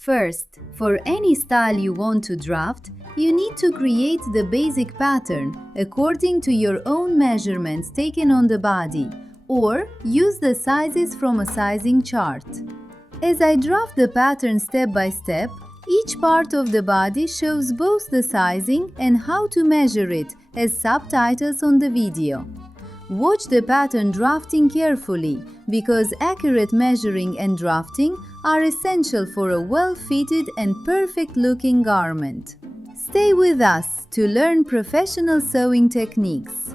First, for any style you want to draft, you need to create the basic pattern according to your own measurements taken on the body, or use the sizes from a sizing chart. As I draft the pattern step by step, each part of the body shows both the sizing and how to measure it as subtitles on the video. Watch the pattern drafting carefully because accurate measuring and drafting are essential for a well-fitted and perfect-looking garment. Stay with us to learn professional sewing techniques.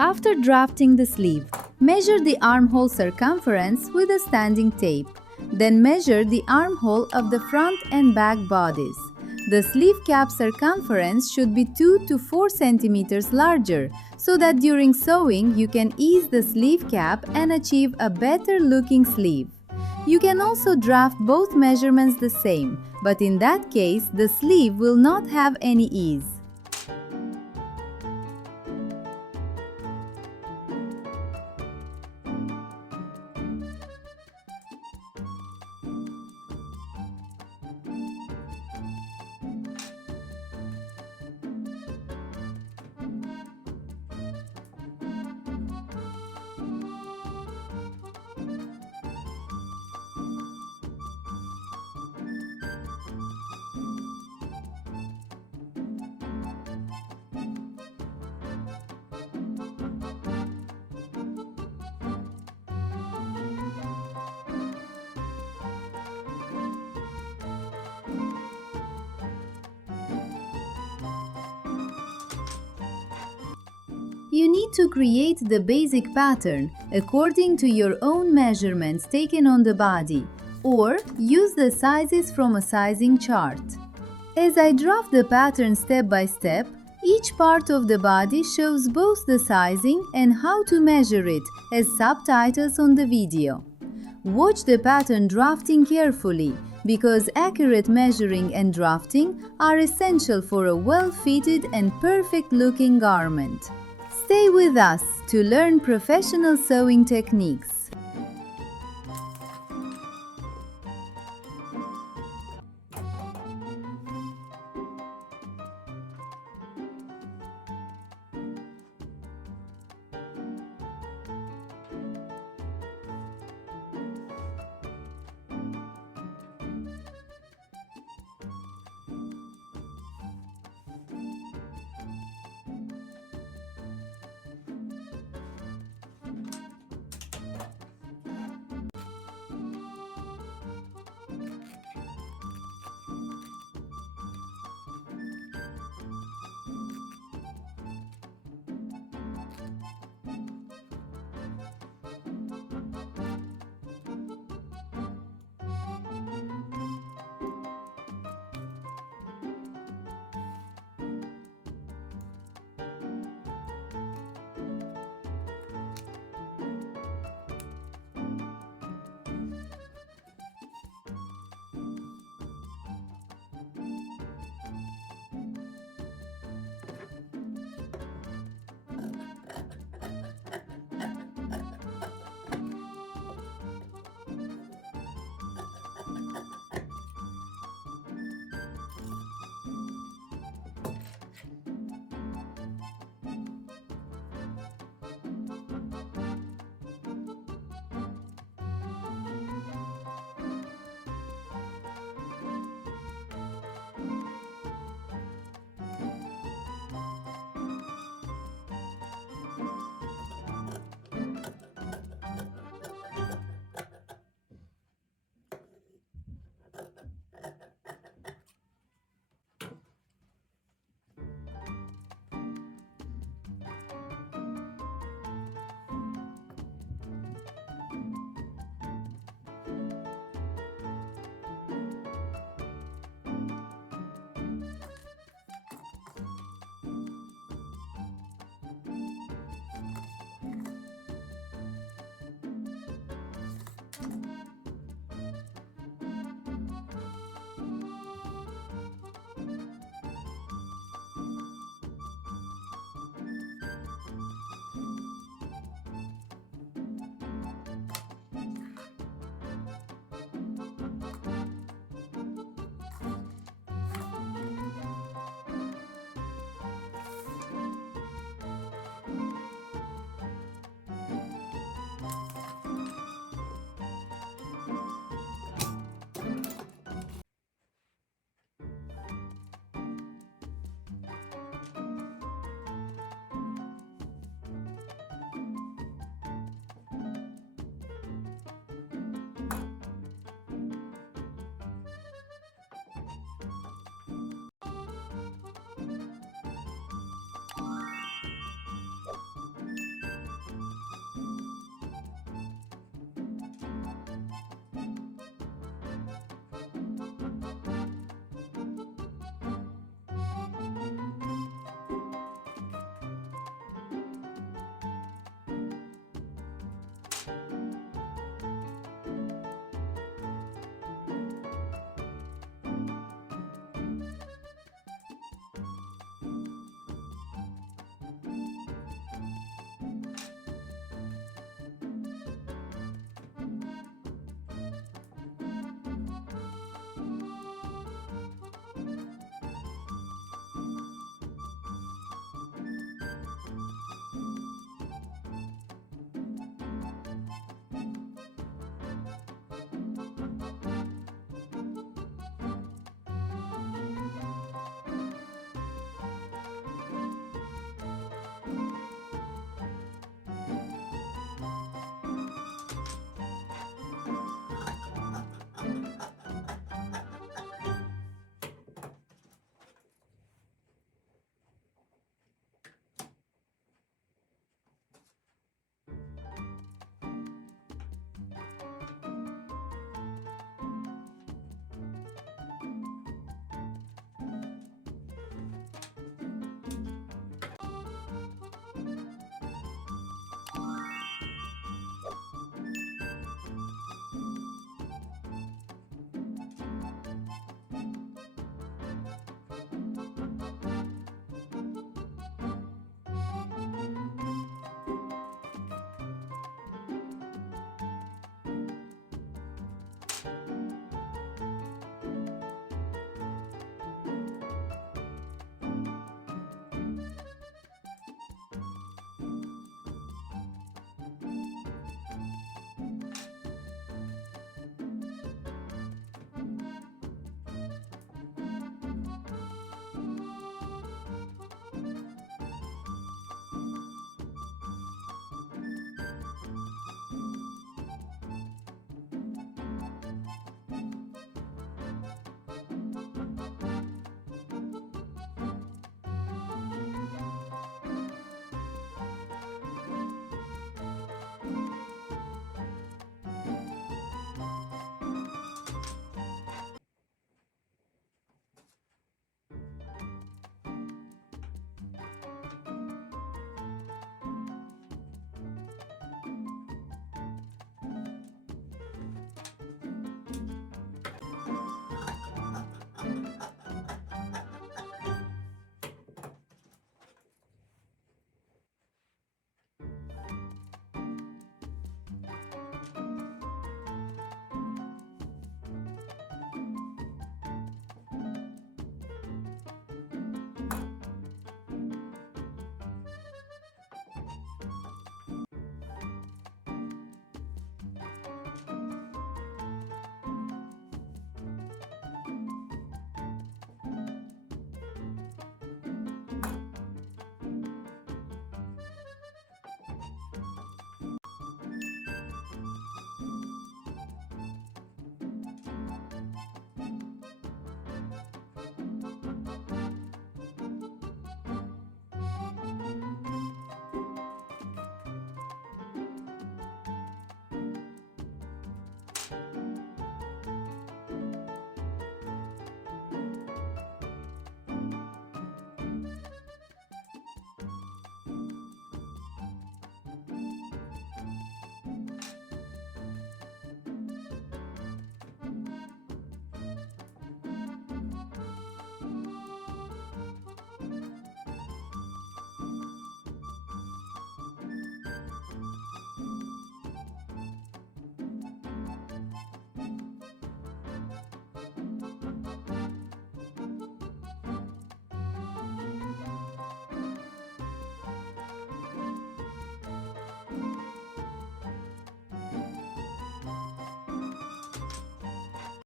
After drafting the sleeve, measure the armhole circumference with a standing tape. Then measure the armhole of the front and back bodies. The sleeve cap circumference should be 2 to 4 centimeters larger, so that during sewing you can ease the sleeve cap and achieve a better looking sleeve. You can also draft both measurements the same, but in that case the sleeve will not have any ease. You need to create the basic pattern according to your own measurements taken on the body, or use the sizes from a sizing chart. As I draft the pattern step by step, each part of the body shows both the sizing and how to measure it as subtitles on the video. Watch the pattern drafting carefully, because accurate measuring and drafting are essential for a well-fitted and perfect-looking garment. Stay with us to learn professional sewing techniques.